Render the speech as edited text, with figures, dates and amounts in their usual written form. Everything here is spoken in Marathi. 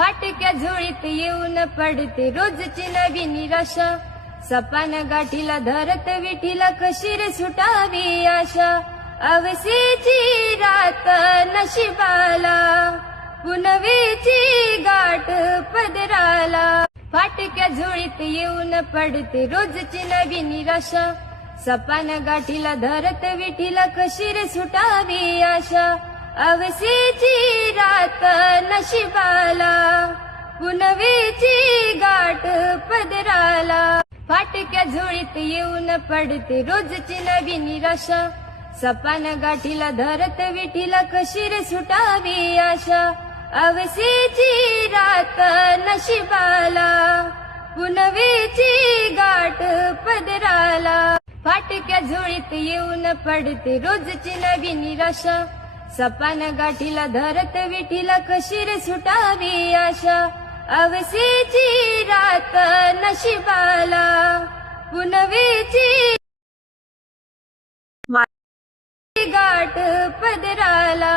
फाटक्या झोळीत येऊन पडते रोजची नवी निराशा. सपान गाठीला धरत विठीला कशी रे सुटावी आशा. अवसेची रात नशिबाला पुनवेची गाठ पदराला. फाटक्या झोळीत येऊन पडते रोजची नवी निराशा. सपान गाठीला धरत विठीला कशी रे सुटावी आशा. अवसेची रात नशिबाला पुनवेची गाठ पदराला. फाटक्या झोळीत येऊन पडते रोजची नवी निराशा. सपान गाठीला धरत विठीला कशी रे सुटावी आशा. अवसेची रात नशिबाला पुनवेची गाठ पदराला. फाटक्या झोळीत येऊन पडते रोजची नवी निराशा. सपान गाठीला धरत विठीला कशी रे सुटावी आशा. अवसेची रात नशिबाला पुनवेची गाठ पदराला.